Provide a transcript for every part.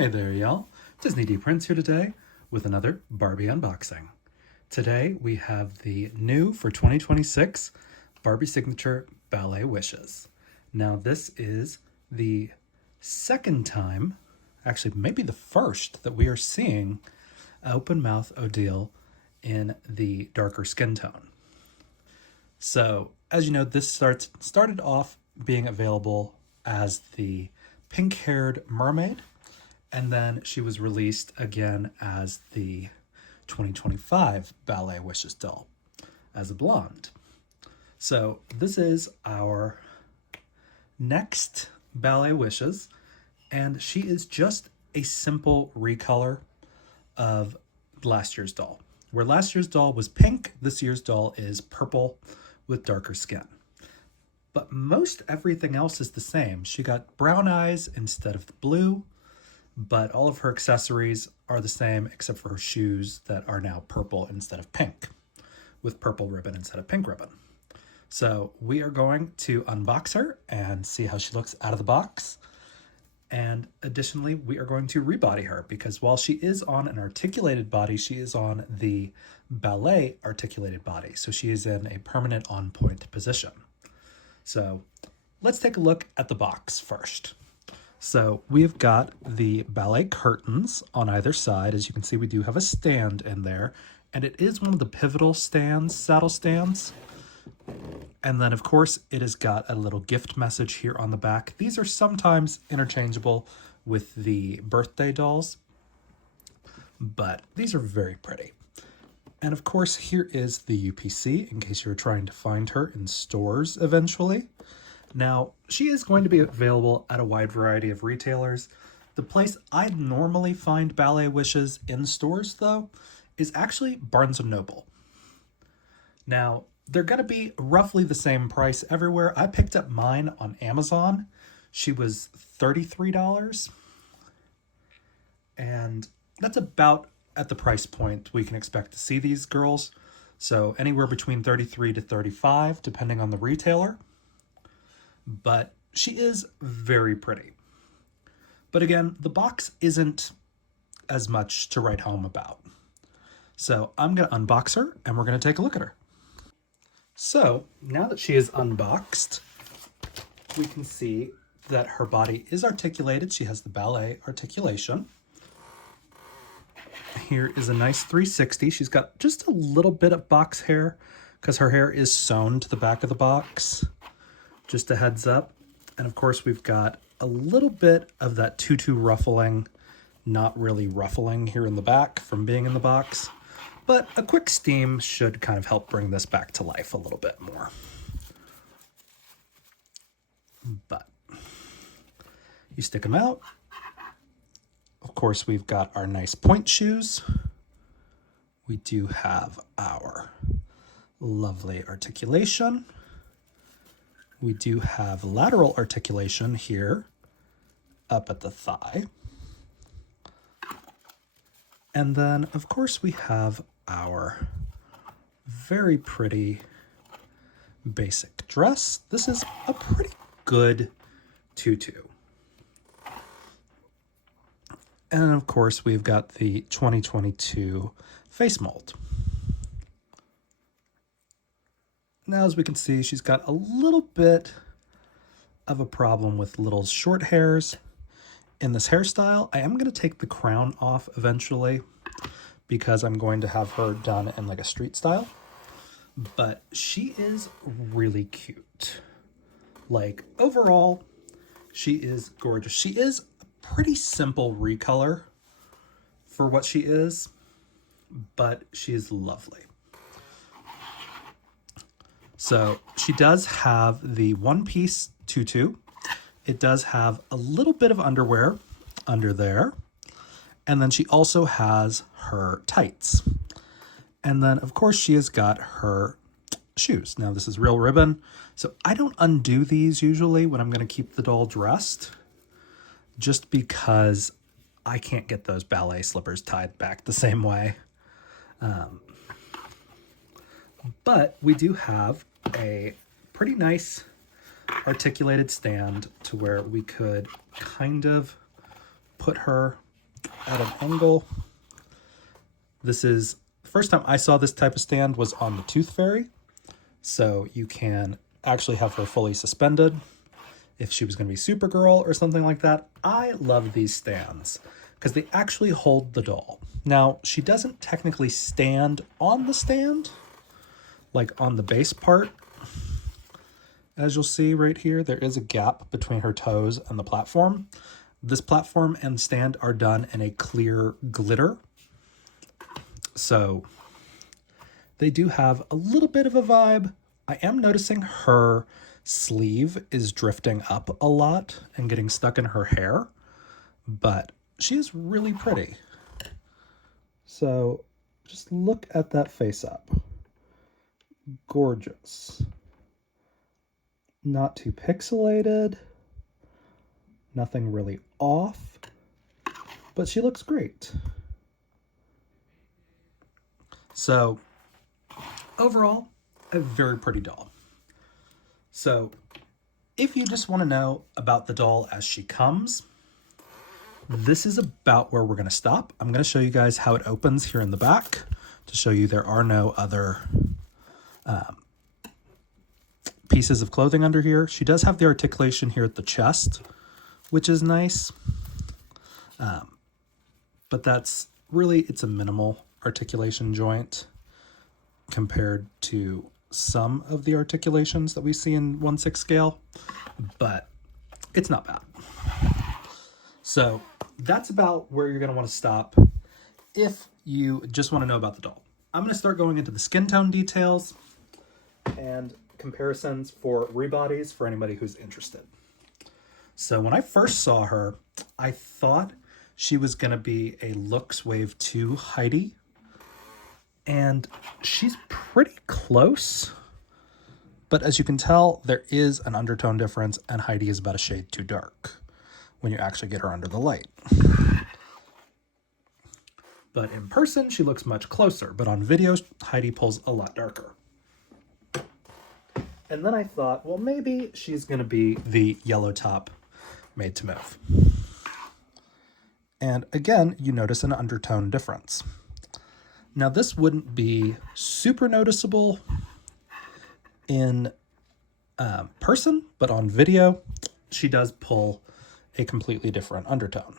Hey there, y'all. Disney D Prince here today with another Barbie unboxing. Today we have the new for 2026 Barbie Signature Ballet Wishes. Now this is the second time, actually maybe the first, that we are seeing open mouth Odile in the darker skin tone. So as you know, this started off being available as the pink-haired mermaid, and then she was released again as the 2025 Ballet Wishes doll as a blonde. So this is our next Ballet Wishes, and she is just a simple recolor of last year's doll. Where last year's doll was pink, this year's doll is purple with darker skin. But most everything else is the same. She got brown eyes instead of the blue, but all of her accessories are the same except for her shoes that are now purple instead of pink, with purple ribbon instead of pink ribbon. So we are going to unbox her and see how she looks out of the box. And additionally, we are going to rebody her because while she is on an articulated body, she is on the Ballet articulated body. So she is in a permanent on point position. So let's take a look at the box first. So we've got the ballet curtains on either side. As you can see, we do have a stand in there, and it is one of the pivotal stands, saddle stands. And then of course it has got a little gift message here on the back. These are sometimes interchangeable with the birthday dolls, but these are very pretty. And of course here is the UPC in case you're trying to find her in stores eventually. Now, she is going to be available at a wide variety of retailers. The place I normally find Ballet Wishes in stores, though, is actually Barnes & Noble. Now, they're going to be roughly the same price everywhere. I picked up mine on Amazon. She was $33, and that's about at the price point we can expect to see these girls. So anywhere between $33 to $35, depending on the retailer. But she is very pretty. But again, the box isn't as much to write home about. So I'm going to unbox her and we're going to take a look at her. So now that she is unboxed, we can see that her body is articulated. She has the ballet articulation. Here is a nice 360. She's got just a little bit of box hair because her hair is sewn to the back of the box. Just a heads up. And of course we've got a little bit of that tutu ruffling, not really ruffling here in the back from being in the box, but a quick steam should kind of help bring this back to life a little bit more. But you stick them out. Of course, we've got our nice point shoes. We do have our lovely articulation. We do have lateral articulation here up at the thigh. And then, of course, we have our very pretty basic dress. This is a pretty good tutu. And of course, we've got the 2022 face mold. Now, as we can see, she's got a little bit of a problem with little short hairs in this hairstyle. I am going to take the crown off eventually because I'm going to have her done in like a street style. But she is really cute. Like, overall, she is gorgeous. She is a pretty simple recolor for what she is, but she is lovely. So she does have the one-piece tutu. It does have a little bit of underwear under there. And then she also has her tights. And then, of course, she has got her shoes. Now, this is real ribbon. So I don't undo these usually when I'm going to keep the doll dressed, just because I can't get those ballet slippers tied back the same way. But we do have a pretty nice articulated stand to where we could kind of put her at an angle. This is the first time I saw this type of stand was on the Tooth Fairy. So you can actually have her fully suspended if she was going to be Supergirl or something like that. I love these stands because they actually hold the doll. Now, she doesn't technically stand on the stand, like on the base part. As you'll see right here, there is a gap between her toes and the platform. This platform and stand are done in a clear glitter. So they do have a little bit of a vibe. I am noticing her sleeve is drifting up a lot and getting stuck in her hair, but she is really pretty. So just look at that face up. Gorgeous. Not too pixelated. Nothing really off, but she looks great. So overall, a very pretty doll. So if you just want to know about the doll as she comes, this is about where we're going to stop. I'm going to show you guys how it opens here in the back to show you there are no other pieces of clothing under here. She does have the articulation here at the chest, which is nice. But that's really, it's a minimal articulation joint compared to some of the articulations that we see in 1/6 scale, but it's not bad. So that's about where you're going to want to stop if you just want to know about the doll. I'm going to start going into the skin tone details and comparisons for rebodies for anybody who's interested. So when I first saw her, I thought she was going to be a Looks Wave 2 Heidi, and she's pretty close. But as you can tell, there is an undertone difference, and Heidi is about a shade too dark when you actually get her under the light. But in person, she looks much closer, but on video, Heidi pulls a lot darker. And then I thought, well, maybe she's going to be the yellow top made to move. And again, you notice an undertone difference. Now, this wouldn't be super noticeable in person, but on video, she does pull a completely different undertone.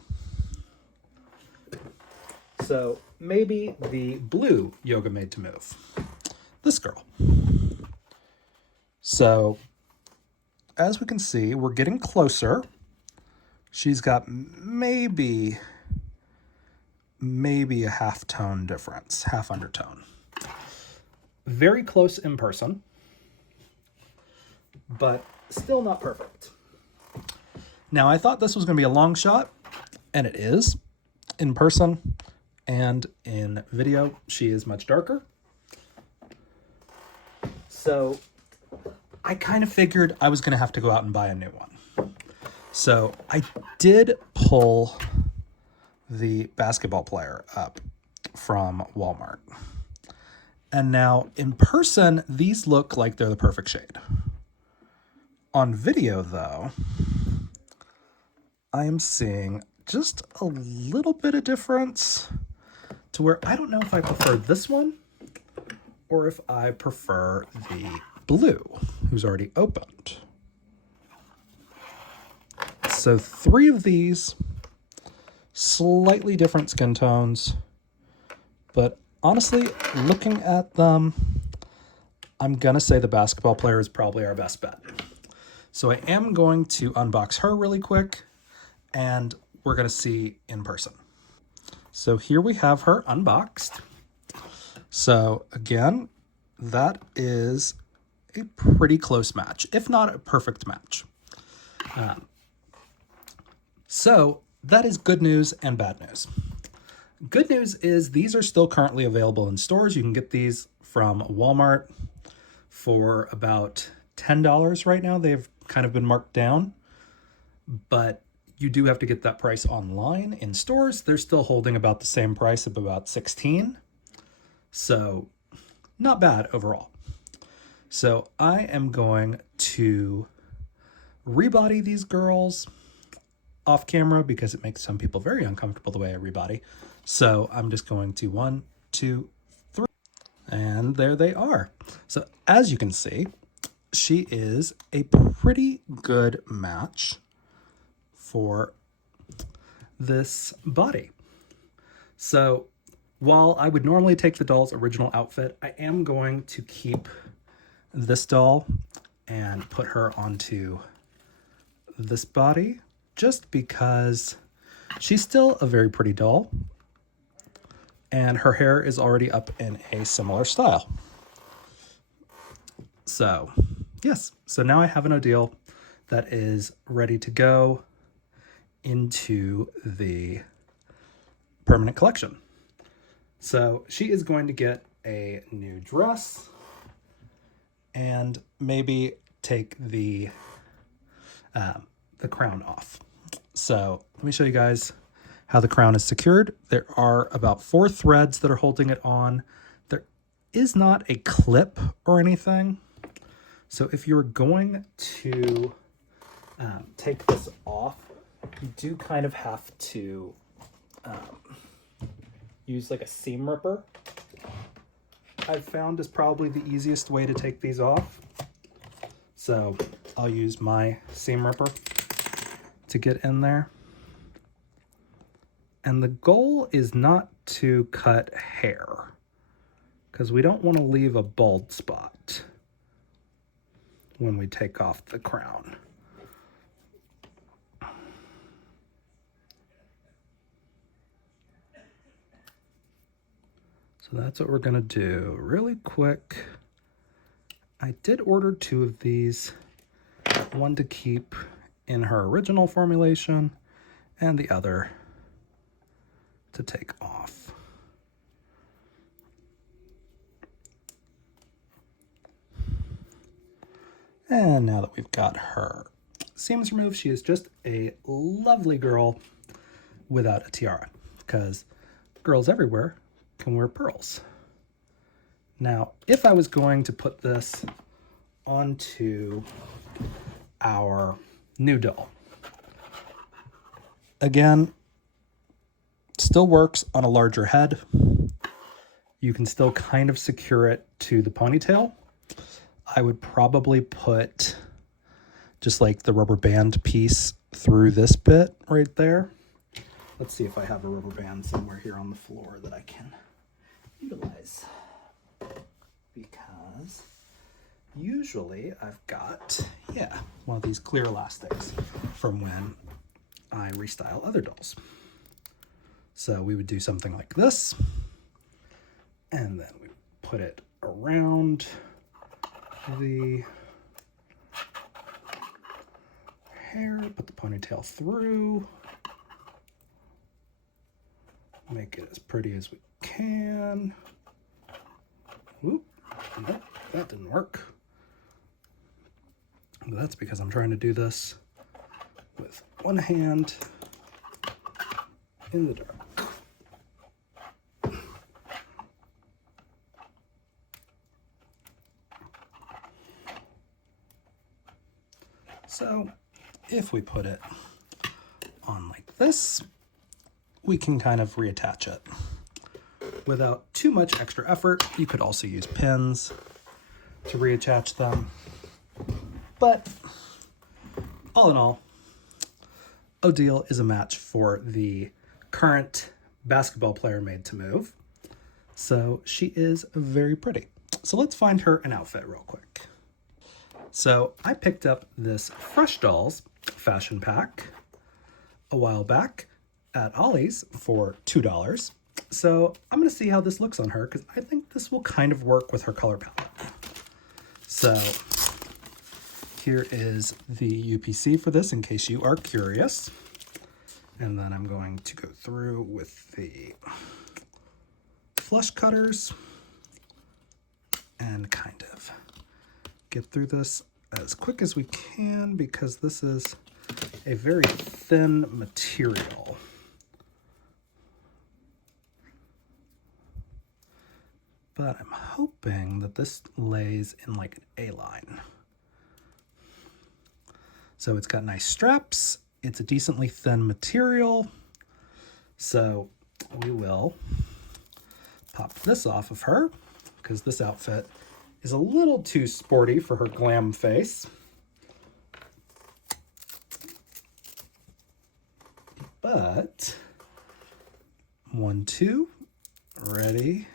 So maybe the blue yoga made to move. This girl. So as we can see, we're getting closer. She's got maybe a half tone difference, half undertone. Very close in person, but still not perfect. Now, I thought this was going to be a long shot, and it is. In person and in video, she is much darker. So I kind of figured I was going to have to go out and buy a new one. So I did pull the basketball player up from Walmart. And now in person, these look like they're the perfect shade. On video, though, I am seeing just a little bit of difference to where I don't know if I prefer this one or if I prefer the blue, who's already opened. So 3 of these, slightly different skin tones, but honestly, looking at them, I'm gonna say the basketball player is probably our best bet. So I am going to unbox her really quick, and we're gonna see in person. So here we have her unboxed. So again, that is a pretty close match, if not a perfect match. So that is good news and bad news. Good news is these are still currently available in stores. You can get these from Walmart for about $10 right now. They've kind of been marked down, but you do have to get that price online. In stores, they're still holding about the same price of about $16. So not bad overall. So I am going to rebody these girls. off camera because it makes some people very uncomfortable the way I rebody. So I'm just going to 1, 2, 3, and there they are. So as you can see, she is a pretty good match for this body. So while I would normally take the doll's original outfit, I am going to keep this doll and put her onto this body just because she's still a very pretty doll and her hair is already up in a similar style. So yes, so now I have an Odile that is ready to go into the permanent collection. So she is going to get a new dress and maybe take the crown off. So let me show you guys how the crown is secured. There are about 4 threads that are holding it on. There is not a clip or anything. So if you're going to take this off, you do kind of have to use like a seam ripper. I've found is probably the easiest way to take these off. So I'll use my seam ripper to get in there. And the goal is not to cut hair because we don't want to leave a bald spot when we take off the crown. So that's what we're gonna do really quick. I did order 2 of these, one to keep in her original formulation and the other to take off. And now that we've got her seams removed, she is just a lovely girl without a tiara, because girls everywhere can wear pearls. Now, if I was going to put this onto our new doll, again, still works on a larger head. You can still kind of secure it to the ponytail. I would probably put just like the rubber band piece through this bit right there. Let's see if I have a rubber band somewhere here on the floor that I can utilize. Because usually I've got, one of these clear elastics from when I restyle other dolls. So we would do something like this, and then we put it around the hair, put the ponytail through, make it as pretty as we can. Oop, nope, that didn't work. But that's because I'm trying to do this with one hand in the dark. So if we put it on like this, we can kind of reattach it without too much extra effort. You could also use pins to reattach them. But all in all, Odile is a match for the current basketball player made to move. So she is very pretty. So let's find her an outfit real quick. So I picked up this Fresh Dolls fashion pack a while back at Ollie's for $2. So I'm going to see how this looks on her because I think this will kind of work with her color palette. So here is the UPC for this in case you are curious. And then I'm going to go through with the flush cutters and kind of get through this as quick as we can because this is a very thin material. But I'm hoping that this lays in like an A-line. So it's got nice straps It's a decently thin material, so we will pop this off of her because this outfit is a little too sporty for her glam face. But 1, 2, ready.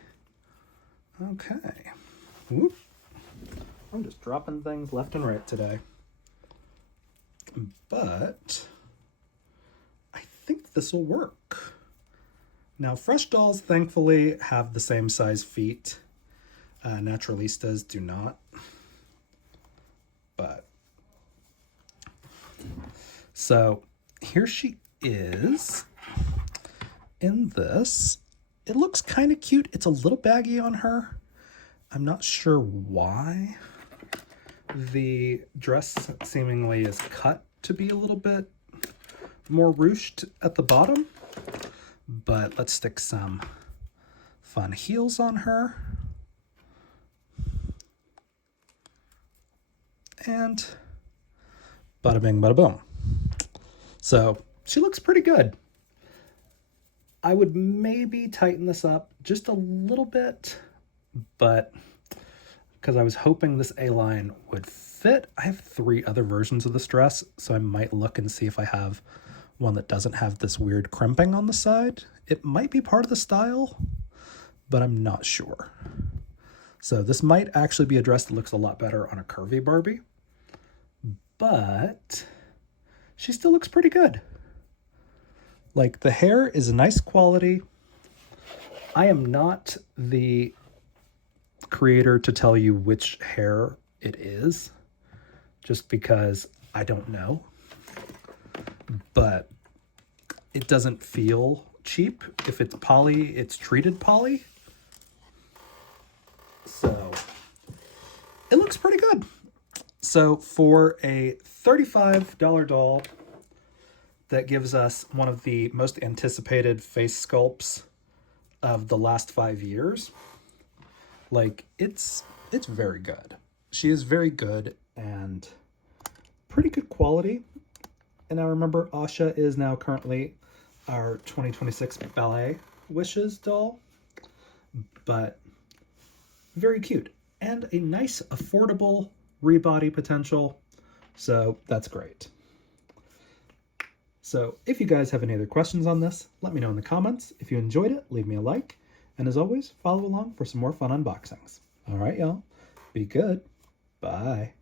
Okay. Whoop. I'm just dropping things left and right today. But I think this will work. Now, Fresh dolls, thankfully, have the same size feet. Naturalistas do not. But, so here she is in this. It looks kind of cute. It's a little baggy on her. I'm not sure why. The dress seemingly is cut to be a little bit more ruched at the bottom. But let's stick some fun heels on her. And bada bing, bada boom. So she looks pretty good. I would maybe tighten this up just a little bit, but because I was hoping this A-line would fit. I have 3 other versions of this dress, so I might look and see if I have one that doesn't have this weird crimping on the side. It might be part of the style, but I'm not sure. So this might actually be a dress that looks a lot better on a curvy Barbie, but she still looks pretty good. Like, the hair is a nice quality. I am not the creator to tell you which hair it is, just because I don't know. But it doesn't feel cheap. If it's poly, it's treated poly. So it looks pretty good. So for a $35 doll that gives us one of the most anticipated face sculpts of the last 5 years, like, it's very good. She is very good and pretty good quality. And I remember Asha is now currently our 2026 Ballet Wishes doll, but very cute and a nice affordable rebody potential. So that's great. So if you guys have any other questions on this, let me know in the comments. If you enjoyed it, leave me a like. And as always, follow along for some more fun unboxings. All right, y'all. Be good. Bye.